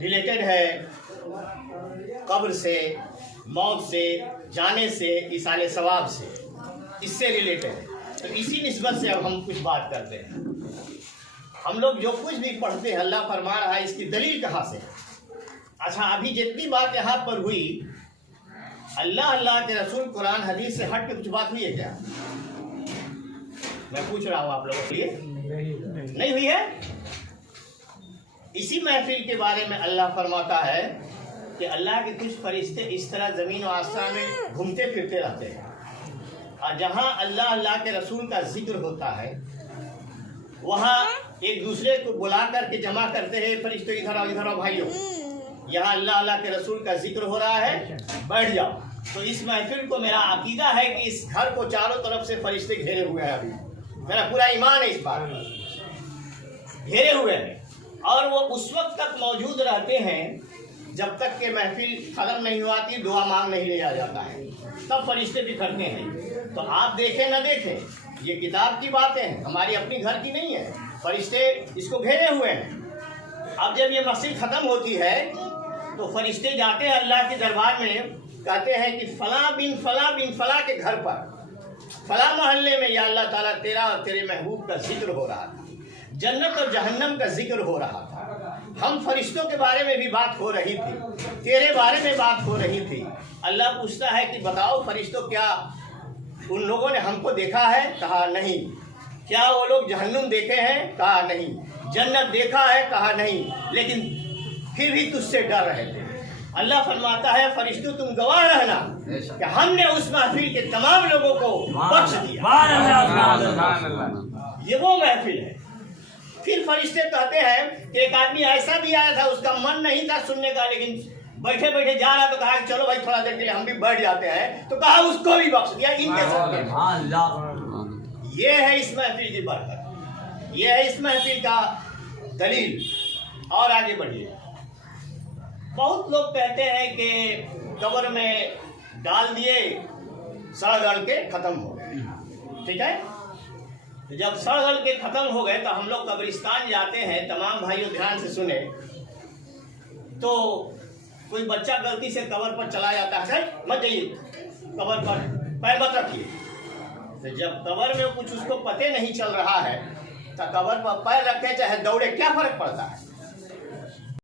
Related ہے قبر سے، موت سے، جانے سے، ایصال ثواب سے، اس سے ریلیٹڈ ہے۔ تو اسی نسبت سے اب ہم کچھ بات کرتے ہیں۔ ہم لوگ جو کچھ بھی پڑھتے ہیں اللہ فرما رہا ہے، اس کی دلیل کہاں سے ہے؟ اچھا، ابھی جتنی بات یہاں پر ہوئی، اللہ کے رسول قرآن حدیث سے ہٹ کے کچھ بات ہوئی ہے کیا؟ میں پوچھ رہا ہوں آپ لوگوں کے لیے، نہیں ہوئی ہے؟ اسی محفل کے بارے میں اللہ فرماتا ہے کہ اللہ کے کچھ فرشتے اس طرح زمین و آسمان میں گھومتے پھرتے رہتے ہیں، اور جہاں اللہ کے رسول کا ذکر ہوتا ہے وہاں ایک دوسرے کو بلا کر کے جمع کرتے ہیں، فرشتے ادھر آؤ بھائیوں، یہاں اللہ کے رسول کا ذکر ہو رہا ہے، بیٹھ جاؤ۔ تو اس محفل کو میرا عقیدہ ہے کہ اس گھر کو چاروں طرف سے فرشتے گھیرے ہوئے ہیں، ابھی میرا پورا ایمان ہے اس بات پر، گھیرے ہوئے ہیں، اور وہ اس وقت تک موجود رہتے ہیں جب تک کہ محفل ختم نہیں ہوتی، دعا مانگ نہیں لیا جاتا ہے، تب فرشتے بھی کرتے ہیں۔ تو آپ دیکھیں نہ دیکھیں، یہ کتاب کی باتیں ہیں، ہماری اپنی گھر کی نہیں ہے، فرشتے اس کو گھیرے ہوئے ہیں۔ اب جب یہ مسجد ختم ہوتی ہے تو فرشتے جاتے ہیں اللہ کے دربار میں، کہتے ہیں کہ فلاں بن فلاں کے گھر پر فلاں محلے میں یا اللہ تعالیٰ تیرا اور تیرے محبوب کا ذکر ہو رہا تھا، جنت اور جہنم کا ذکر ہو رہا تھا، ہم فرشتوں کے بارے میں بھی بات ہو رہی تھی، تیرے بارے میں بات ہو رہی تھی۔ اللہ پوچھتا ہے کہ بتاؤ فرشتوں، کیا ان لوگوں نے ہم کو دیکھا ہے؟ کہا نہیں۔ کیا وہ لوگ جہنم دیکھے ہیں؟ کہا نہیں۔ جنت دیکھا ہے؟ کہا نہیں، لیکن پھر بھی تجھ سے ڈر رہے تھے۔ اللہ فرماتا ہے فرشتوں تم گواہ رہنا کہ ہم نے اس محفل کے تمام لوگوں کو بخش دیا۔ یہ وہ محفل ہے۔ پھر فرشتے کہتے ہیں کہ ایک آدمی ایسا بھی آیا تھا، اس کا من نہیں تھا سننے کا، لیکن بیٹھے بیٹھے جا رہا تو کہا کہ چلو بھائی تھوڑا دیر کے لیے ہم بھی بیٹھ جاتے ہیں، تو کہا اس کو بھی بخش دیا۔ ان کے ساتھ یہ ہے اس محفل کی برکت، یہ ہے اس محفل کا دلیل۔ اور آگے بڑھیے۔ بہت لوگ کہتے ہیں کہ قبر میں ڈال دیے، سڑ گل کے ختم ہو گئے، ٹھیک ہے؟ جب سڑ گل کے ختم ہو گئے تو ہم لوگ قبرستان جاتے ہیں، تمام بھائیوں دھیان سے سنیں، تو کوئی بچہ غلطی سے قبر پر چلا جاتا ہے، مت جائیے قبر پر، پیر مت رکھیے۔ تو جب قبر میں کچھ اس کو پتہ نہیں چل رہا ہے تو قبر پر پیر رکھے چاہے دوڑے، کیا فرق پڑتا ہے؟